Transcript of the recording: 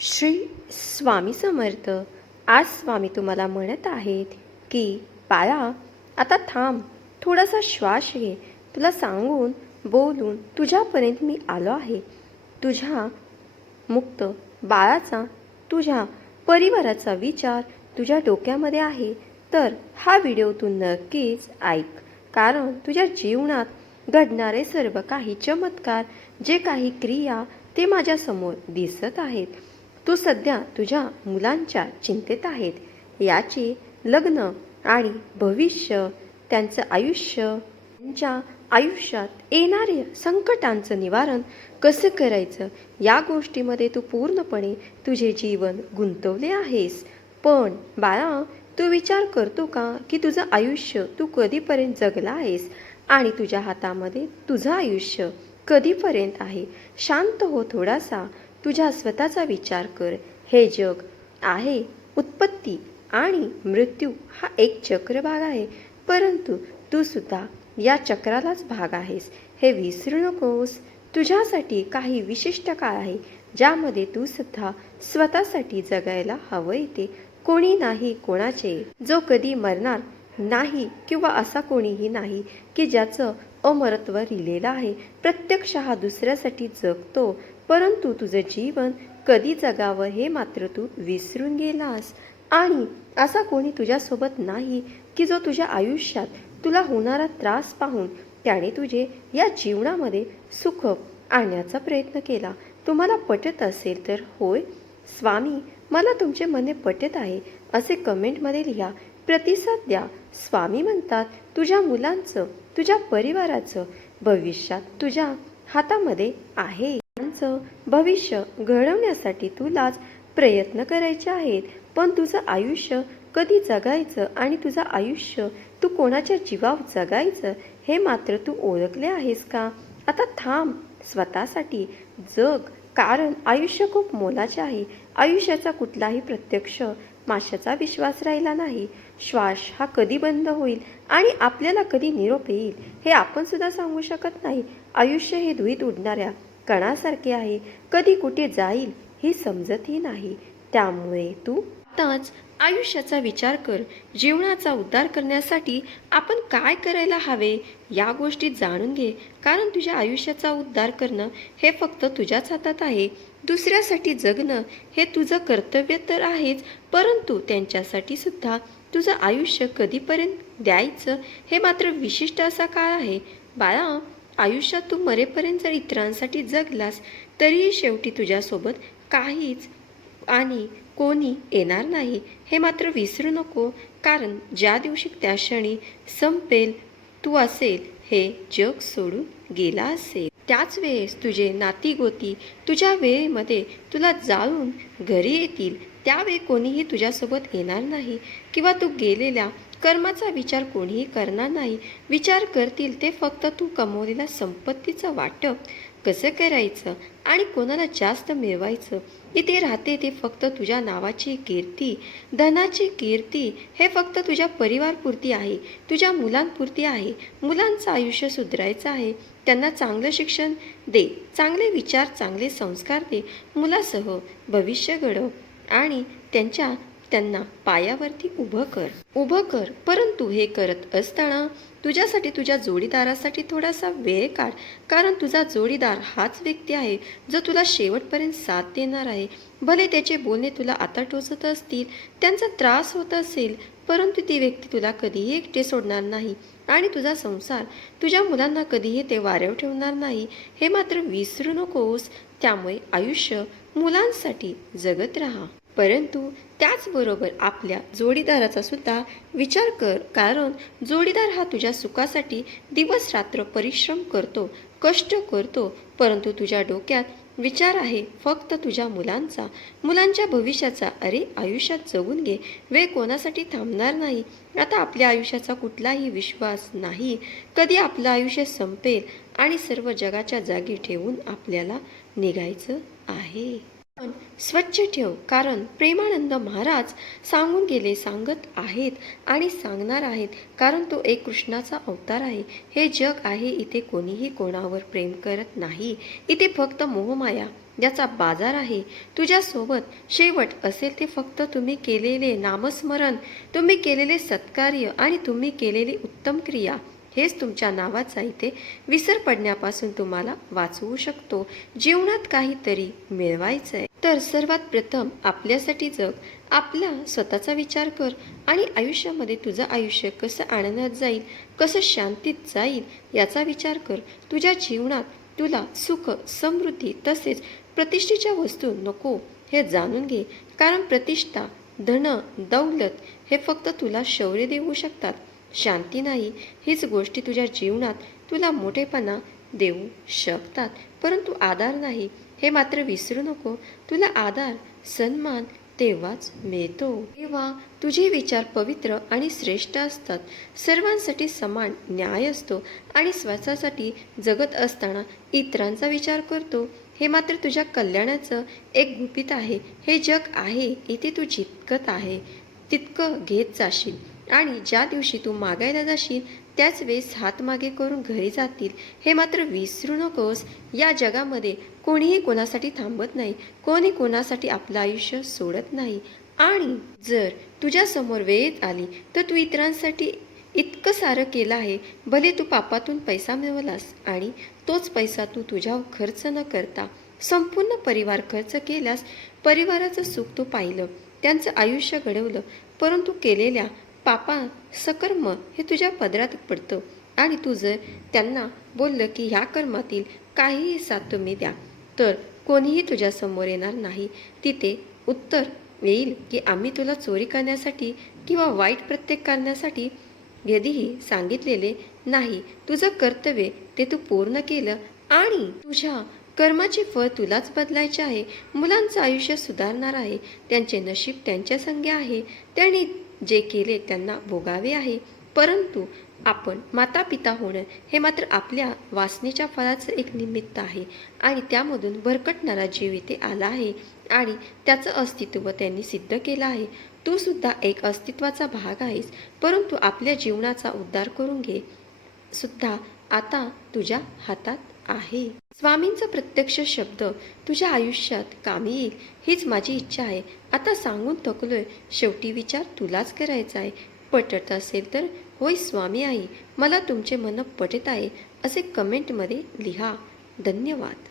श्री स्वामी समर्थ आज स्वामी तुम्हाला म्हणत आहेत की बाळा आता थांब थोडासा श्वास घे. तुला सांगून बोलून तुझ्यापर्यंत मी आलो आहे. तुझ्या मुक्त बाळाचा तुझ्या परिवाराचा विचार तुझ्या डोक्यामध्ये आहे. तर हा व्हिडिओ तू नक्कीच ऐक. कारण तुझ्या जीवनात घडणारे सर्व काही चमत्कार जे काही क्रिया ते माझ्यासमोर दिसत आहेत. तू सध्या तुझ्या मुलांच्या चिंतेत आहेत. याचे लग्न आणि भविष्य त्यांचं आयुष्य त्यांच्या आयुष्यात येणाऱ्या संकटांचं निवारण कसं करायचं? या गोष्टीमध्ये तू पूर्णपणे तुझे जीवन गुंतवले आहेस. पण बाळा तू विचार करतो का की तुझं आयुष्य तू कधीपर्यंत जगला आहेस? आणि तुझ्या हातामध्ये तुझं आयुष्य कधीपर्यंत आहे? शांत हो थोडासा. तुझ्या स्वतःचा विचार कर. हे जग आहे उत्पत्ती आणि मृत्यू हा एक चक्रभाग आहे. परंतु तू सुद्धा या चक्रालाच भाग आहेस. हे विसरू नकोस. तुझ्यासाठी काही विशिष्ट काळ आहे ज्यामध्ये तू सुद्धा स्वतःसाठी जगायला हवं येते. कोणी नाही कोणाचे. जो कधी मरणार नाही किंवा असा कोणीही नाही की ज्याचं अमरत्व लिहिलेलं आहे. प्रत्यक्ष हा दुसऱ्यासाठी जगतो. परंतु तुझं जीवन कधी जगावं हे मात्र तू विसरून गेलास. आणि असा कोणी तुझ्यासोबत नाही की जो तुझ्या आयुष्यात तुला होणारा त्रास पाहून त्याने तुझे या जीवनामध्ये सुख आणण्याचा प्रयत्न केला. तुम्हाला पटत असेल तर होय. स्वामी मला तुमचे मने पटत आहे. असे कमेंटमध्ये लिहा. प्रतिसाद द्या. स्वामी म्हणतात तुझ्या मुलांचं तुझ्या परिवाराचं भविष्यात तुझ्या हातामध्ये आहे. मुलांचं भविष्य घडवण्यासाठी तुलाच प्रयत्न करायचे आहेत. पण तुझं आयुष्य कधी जगायचं आणि तुझं आयुष्य तू कोणाच्या जीवावर जगायचं हे मात्र तू ओळखले आहेस का? आता थांब. स्वतःसाठी जग. कारण आयुष्य खूप मोलाचे आहे. आयुष्याचा कुठलाही प्रत्यक्ष माशाचा विश्वास राहिला नाही. श्वास हा कधी बंद होईल आणि आपल्याला कधी निरोप येईल हे आपण सुद्धा सांगू शकत नाही. आयुष्य हे धुईत उडणाऱ्या कणासारखे आहे. कधी कुठे जाईल हे समजतही नाही. त्यामुळे तू आताच आयुष्याचा विचार कर. जीवनाचा उद्धार करण्यासाठी आपण काय करायला हवे या गोष्टी जाणून घे. कारण तुझ्या आयुष्याचा उद्धार करणं हे फक्त तुझ्याच हातात आहे. दुसऱ्यासाठी जगणं हे तुझं कर्तव्य तर आहेच. परंतु त्यांच्यासाठी सुद्धा तुझं आयुष्य कधीपर्यंत द्यायचं हे मात्र विशिष्ट असा काळ आहे. बाळा आयुष्यात तू मरेपर्यंत जर इतरांसाठी जगलास तरीही शेवटी तुझ्यासोबत काहीच आणि कोणी येणार नाही. हे मात्र विसरू नको कारण ज्या दिवशी त्या क्षणी संपेल तू असेल हे जग सोडून गेला असेल. त्याच वेळेस तुझे नातीगोती तुझ्या वेळेमध्ये तुला जाळून घरी येतील. त्यावेळी कोणीही तुझ्यासोबत येणार नाही. किंवा तू गेलेल्या कर्माचा विचार कोणीही करणार नाही. विचार करतील ते फक्त तू कमवलेल्या संपत्तीचं वाटप कसं करायचं आणि कोणाला जास्त मिळवायचं? इथे राहते ते फक्त तुझ्या नावाची कीर्ती. धनाची कीर्ती हे फक्त तुझ्या परिवारपुरती आहे. तुझ्या मुलांपुरती आहे. मुलांचं आयुष्य सुधारायचं आहे. त्यांना चांगलं शिक्षण दे. चांगले विचार चांगले संस्कार दे. मुलासह भविष्य घडव. आणि त्यांच्या त्यांना पायावरती उभं कर. उभं कर परंतु हे करत असताना तुझ्यासाठी तुझ्या जोडीदारासाठी थोडासा वेळ काढ कारण तुझा जोडीदार हाच व्यक्ती आहे जो तुला शेवटपर्यंत साथ देणार आहे. भले त्याचे बोलणे तुला आता टोचत असतील त्यांचा त्रास होत असेल परंतु ती व्यक्ती तुला कधीही एकटे सोडणार नाही आणि तुझा संसार तुझ्या मुलांना कधीही ते वाऱ्यावर ठेवणार नाही. हे मात्र विसरू नकोस. त्यामुळे आयुष्य मुलांसाठी जगत राहा. परंतु त्याचबरोबर आपल्या जोडीदाराचा सुद्धा विचार कर कारण जोडीदार हा तुझ्या सुखासाठी दिवस रात्र परिश्रम करतो कष्ट करतो परंतु तुझ्या डोक्यात विचार आहे फक्त तुझ्या मुलांचा. मुलांच्या भविष्याचा अरे आयुष्यात जगून घे. वेळ कोणासाठी थांबणार नाही? आता आपल्या आयुष्याचा कुठलाही विश्वास नाही. कधी आपलं आयुष्य संपेल आणि सर्व जगाच्या जागी ठेवून आपल्याला निघायचं आहे. मन स्वच्छ ठेव कारण प्रेमानंद महाराज सांगून गेले सांगत आहेत आणि सांगणार आहेत कारण तो एक कृष्णाचा अवतार आहे. हे जग आहे इथे कोणीही कोणावर प्रेम करत नाही. इथे फक्त मोहमाया ज्याचा बाजार आहे. तुझ्यासोबत शेवट असेल ते फक्त तुम्ही केलेले नामस्मरण तुम्ही केलेले सत्कार्य आणि तुम्ही केलेली उत्तम क्रिया. हेच तुमच्या नावाचा इथे विसर पडण्यापासून तुम्हाला वाचवू शकतो. जीवनात काहीतरी मिळवायचं आहे तर सर्वात प्रथम आपल्यासाठी जग. आपला स्वतःचा विचार कर आणि आयुष्यामध्ये तुझं आयुष्य कसं आनंदात जाईल कसं शांतीत जाईल याचा विचार कर. तुझ्या जीवनात तुला सुख समृद्धी तसेच प्रतिष्ठेच्या वस्तू नको हे जाणून घे. कारण प्रतिष्ठा धन दौलत हे फक्त तुला शौर्य देऊ शकतात. शांती नाही हीच गोष्टी तुझ्या जीवनात तुला मोठेपणा देऊ शकतात. परंतु आधार नाही हे मात्र विसरू नको. तुला आधार सन्मान तेव्हाच मिळतो. तेव्हा तुझे विचार पवित्र आणि श्रेष्ठ असतात. सर्वांसाठी समान न्याय असतो आणि स्वतःसाठी जगत असताना इतरांचा विचार करतो. हे मात्र तुझ्या कल्याणाचं एक गुपित आहे. हे जग आहे इथे तू जितकत आहे तितकं घेत जाशील. आणि ज्या दिवशी तू मागायला जाशील त्याच वेळेस हात मागे करून घरी जातील. हे मात्र विसरू नकोस. या जगामध्ये कोणीही कोणासाठी थांबत नाही. कोणी कोणासाठी आपलं आयुष्य सोडत नाही. आणि जर तुझ्यासमोर वेळेत आली तर तू इतरांसाठी इतकं सारं केलं आहे. भले तू पापातून पैसा मिळवलास आणि तोच पैसा तू तुझ्यावर खर्च न करता संपूर्ण परिवार खर्च केल्यास परिवाराचं सुख तू पाहिलं. त्यांचं आयुष्य घडवलं. परंतु केलेल्या पापा सकर्म हे तुझ्या पदरात पडतं. आणि तू जर त्यांना बोललं की ह्या कर्मातील काहीही साथ तुम्ही द्या तर कोणीही तुझ्यासमोर येणार नाही. तिथे उत्तर येईल की आम्ही तुला चोरी करण्यासाठी किंवा वाईट प्रत्येक करण्यासाठी कधीही सांगितलेले नाही. तुझं कर्तव्य ते तू पूर्ण केलं आणि तुझ्या कर्माचे फळ तुलाच बदलायचे आहे. मुलांचं आयुष्य सुधारणार आहे. त्यांचे नशीब त्यांच्या संगे आहे. त्यांनी जे केले त्यांना भोगावे आहे. परंतु आपण माता पिता होणं हे मात्र आपल्या वासनेच्या फळाचं एक निमित्त आहे आणि त्यामधून भरकटणारा जीव इथे आला आहे आणि त्याचं अस्तित्व त्यांनी सिद्ध केलं आहे. तू सुद्धा एक अस्तित्वाचा भाग आहेस परंतु आपल्या जीवनाचा उद्धार करून घे सुद्धा आता तुझ्या हातात आहे. स्वामींचा प्रत्यक्ष शब्द तुझ्या आयुष्यात कामी येईल हीच माझी इच्छा आहे. आता सांगून थकलोय. शेवटी विचार तुलाच करायचा आहे. पटत असेल तर होय स्वामी आई मला तुमचे मन पटत आहे असे कमेंटमध्ये लिहा. धन्यवाद.